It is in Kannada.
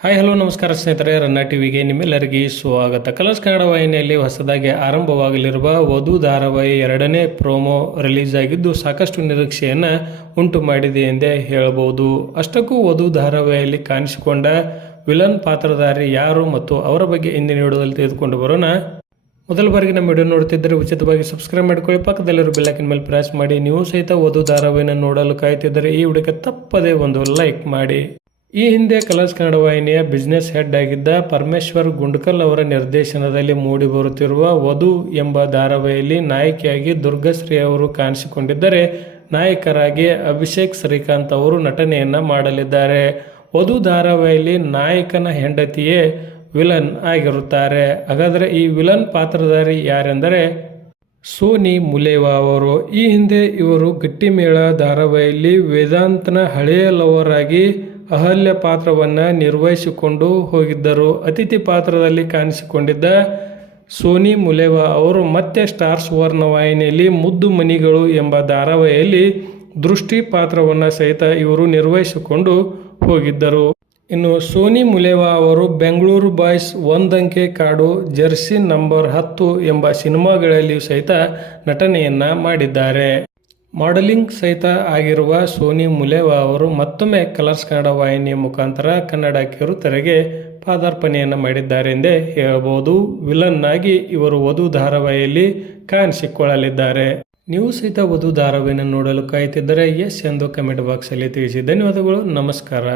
ಹಾಯ್ ಹಲೋ ನಮಸ್ಕಾರ ಸ್ನೇಹಿತರೆ, ರನ್ನ ಟಿವಿಗೆ ನಿಮ್ಮೆಲ್ಲರಿಗೆ ಸ್ವಾಗತ. ಕಲರ್ಸ್ ಕನ್ನಡ ವಾಹಿನಿಯಲ್ಲಿ ಹೊಸದಾಗಿ ಆರಂಭವಾಗಲಿರುವ ವಧು ಧಾರಾವಾಹಿ 2ನೇ ಪ್ರೋಮೋ ರಿಲೀಸ್ ಆಗಿದ್ದು ಸಾಕಷ್ಟು ನಿರೀಕ್ಷೆಯನ್ನು ಉಂಟು ಮಾಡಿದೆ ಎಂದೇ ಹೇಳಬಹುದು. ಅಷ್ಟಕ್ಕೂ ವಧು ಧಾರಾವಾಹಿಯಲ್ಲಿ ಕಾಣಿಸಿಕೊಂಡ ವಿಲನ್ ಪಾತ್ರಧಾರಿ ಯಾರು ಮತ್ತು ಅವರ ಬಗ್ಗೆ ಇಂದಿನ ವಿಡಿಯೋದಲ್ಲಿ ತೆಗೆದುಕೊಂಡು ಬರೋಣ. ಮೊದಲ ಬಾರಿಗೆ ನಮ್ಮ ವಿಡಿಯೋ ನೋಡ್ತಿದ್ದರೆ ಉಚಿತವಾಗಿ ಸಬ್ಸ್ಕ್ರೈಬ್ ಮಾಡಿಕೊಳ್ಳಿ, ಪಕ್ಕದಲ್ಲಿರೋ ಬೆಲ್ ಐಕಾನ್ ಮೇಲೆ ಪ್ರೆಸ್ ಮಾಡಿ. ನೀವು ಸಹಿತ ವಧು ಧಾರಾವಾಹಿಯನ್ನು ನೋಡಲು ಕಾಯ್ತಿದ್ದರೆ ಈ ವಿಡಿಯೋಕ್ಕೆ ತಪ್ಪದೇ ಒಂದು ಲೈಕ್ ಮಾಡಿ. ಈ ಹಿಂದೆ ಕಲರ್ಸ್ ಕನ್ನಡ ವಾಹಿನಿಯ ಬಿಸ್ನೆಸ್ ಹೆಡ್ ಆಗಿದ್ದ ಪರಮೇಶ್ವರ್ ಗುಂಡ್ಕಲ್ ಅವರ ನಿರ್ದೇಶನದಲ್ಲಿ ಮೂಡಿ ಬರುತ್ತಿರುವ ವಧು ಎಂಬ ಧಾರಾವಾಹಿಯಲ್ಲಿ ನಾಯಕಿಯಾಗಿ ದುರ್ಗಶ್ರೀ ಅವರು ಕಾಣಿಸಿಕೊಂಡಿದ್ದರೆ, ನಾಯಕರಾಗಿ ಅಭಿಷೇಕ್ ಶ್ರೀಕಾಂತ್ ಅವರು ನಟನೆಯನ್ನ ಮಾಡಲಿದ್ದಾರೆ. ವಧು ಧಾರಾವಾಹಿಯಲ್ಲಿ ನಾಯಕನ ಹೆಂಡತಿಯೇ ವಿಲನ್ ಆಗಿರುತ್ತಾರೆ. ಹಾಗಾದರೆ ಈ ವಿಲನ್ ಪಾತ್ರಧಾರಿ ಯಾರೆಂದರೆ ಸೋನಿ ಮುಲೇವಾ ಅವರು. ಈ ಹಿಂದೆ ಇವರು ಗಟ್ಟಿಮೇಳ ಧಾರಾವಾಹಿಯಲ್ಲಿ ವೇದಾಂತನ ಹಳೆಯ ಲವರ್ ಆಗಿ ಅಹಲ್ಯ ಪಾತ್ರವನ್ನು ನಿರ್ವಹಿಸಿಕೊಂಡು ಹೋಗಿದ್ದರು. ಅತಿಥಿ ಪಾತ್ರದಲ್ಲಿ ಕಾಣಿಸಿಕೊಂಡಿದ್ದ ಸೋನಿ ಮುಲೇವಾ ಅವರು ಮತ್ತೆ ಸ್ಟಾರ್ ಸುವರ್ಣ ವಾಹಿನಿಯಲ್ಲಿ ಮುದ್ದು ಮನಿಗಳು ಎಂಬ ಧಾರಾವಾಹಿಯಲ್ಲಿ ದೃಷ್ಟಿ ಪಾತ್ರವನ್ನು ಸಹಿತ ಇವರು ನಿರ್ವಹಿಸಿಕೊಂಡು ಹೋಗಿದ್ದರು. ಇನ್ನು ಸೋನಿ ಮುಲೇವಾ ಅವರು ಬೆಂಗಳೂರು ಬಾಯ್ಸ್, ಒಂದಂಕೆ ಕಾಡು, ಜರ್ಸಿ ನಂಬರ್ 10 ಎಂಬ ಸಿನಿಮಾಗಳಲ್ಲಿ ಸಹಿತ ನಟನೆಯನ್ನ ಮಾಡಿದ್ದಾರೆ. ಮಾಡೆಲಿಂಗ್ ಸಹಿತ ಆಗಿರುವ ಸೋನಿ ಮುಲೇವಾ ಅವರು ಮತ್ತೊಮ್ಮೆ ಕಲರ್ಸ್ ಕನ್ನಡ ವಾಹಿನಿಯ ಮುಖಾಂತರ ಕನ್ನಡ ಕಿರುತೆರೆಗೆ ಪಾದಾರ್ಪಣೆಯನ್ನು ಮಾಡಿದ್ದಾರೆ ಎಂದೇ ಹೇಳಬಹುದು. ವಿಲನ್ ಆಗಿ ಇವರು ವಧು ಧಾರಾವಾಹಿಯಲ್ಲಿ ಕಾಣಿಸಿಕೊಳ್ಳಲಿದ್ದಾರೆ. ನೀವು ಸಹಿತ ವಧು ಧಾರಾವಾಹಿಯನ್ನು ನೋಡಲು ಕಾಯುತ್ತಿದ್ದರೆ ಎಸ್ ಎಂದು ಕಮೆಂಟ್ ಬಾಕ್ಸ್ ಅಲ್ಲಿ ತಿಳಿಸಿ. ಧನ್ಯವಾದಗಳು, ನಮಸ್ಕಾರ.